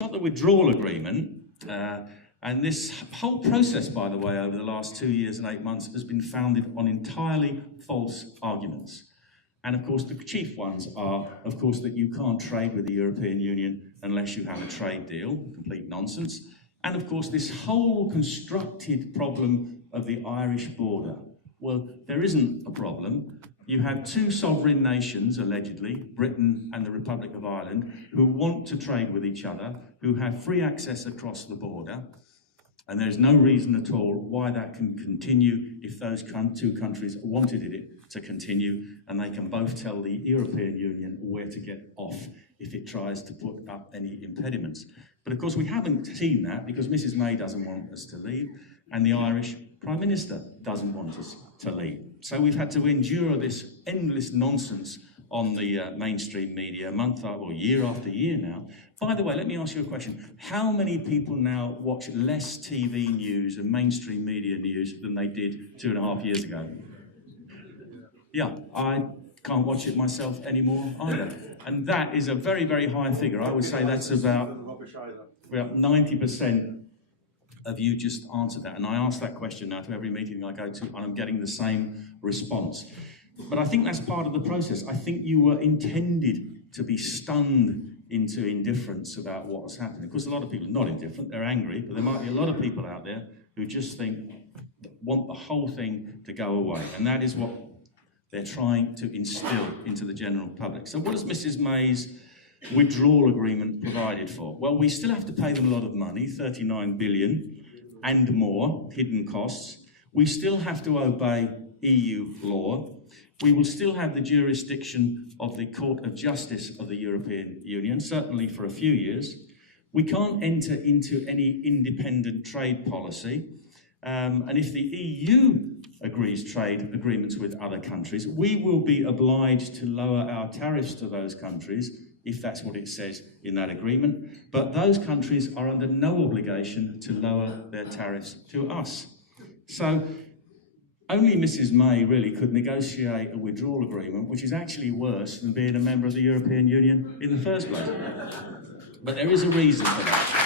got the withdrawal agreement, and this whole process, by the way, over the last 2 years and 8 months has been founded on entirely false arguments. And of course, the chief ones are, of course, that you can't trade with the European Union unless you have a trade deal, complete nonsense. And of course, this whole constructed problem of the Irish border. Well, there isn't a problem. You have two sovereign nations, allegedly, Britain and the Republic of Ireland, who want to trade with each other, who have free access across the border, and there's no reason at all why that can continue if those two countries wanted it to continue, and they can both tell the European Union where to get off if it tries to put up any impediments. But of course we haven't seen that because Mrs May doesn't want us to leave, and the Irish Prime Minister doesn't want us to leave. So we've had to endure this endless nonsense on the mainstream media year after year now. By the way, let me ask you a question. How many people now watch less TV news and mainstream media news than they did 2.5 years ago? Yeah, I can't watch it myself anymore either. And that is a very, very high figure. I would say that's about 90% of you just answered that. And I ask that question now to every meeting I go to, and I'm getting the same response. But I think that's part of the process. I think you were intended to be stunned into indifference about what's happening. Of course, a lot of people are not indifferent, they're angry, but there might be a lot of people out there who just want the whole thing to go away. And that is what they're trying to instill into the general public. So what has Mrs May's withdrawal agreement provided for? Well, we still have to pay them a lot of money, 39 billion and more, hidden costs. We still have to obey EU law. We will still have the jurisdiction of the Court of Justice of the European Union, certainly for a few years. We can't enter into any independent trade policy. And if the EU agrees trade agreements with other countries, we will be obliged to lower our tariffs to those countries if that's what it says in that agreement. But those countries are under no obligation to lower their tariffs to us. So only Mrs May really could negotiate a withdrawal agreement, which is actually worse than being a member of the European Union in the first place. But there is a reason for that.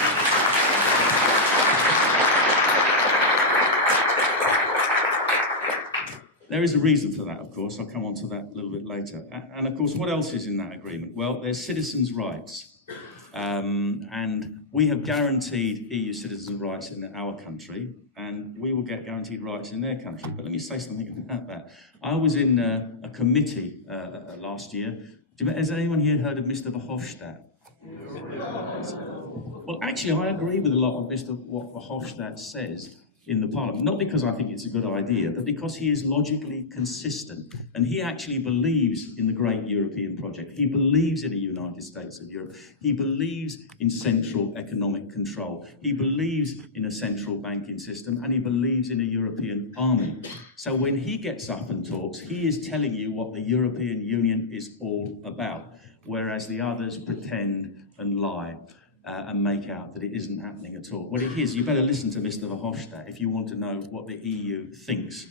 There is a reason for that, of course. I'll come on to that a little bit later. And of course, what else is in that agreement? Well, there's citizens' rights. And we have guaranteed EU citizens' rights in our country, and we will get guaranteed rights in their country. But let me say something about that. I was in a committee last year. Has anyone here heard of Mr Verhofstadt? Well, actually, I agree with a lot of what Verhofstadt says in the Parliament, not because I think it's a good idea, but because he is logically consistent, and he actually believes in the great European project. He believes in a United States of Europe. He believes in central economic control. He believes in a central banking system, and he believes in a European army. So when he gets up and talks, he is telling you what the European Union is all about, whereas the others pretend and lie. And make out that it isn't happening at all. Well, it is. You better listen to Mr Verhofstadt if you want to know what the EU thinks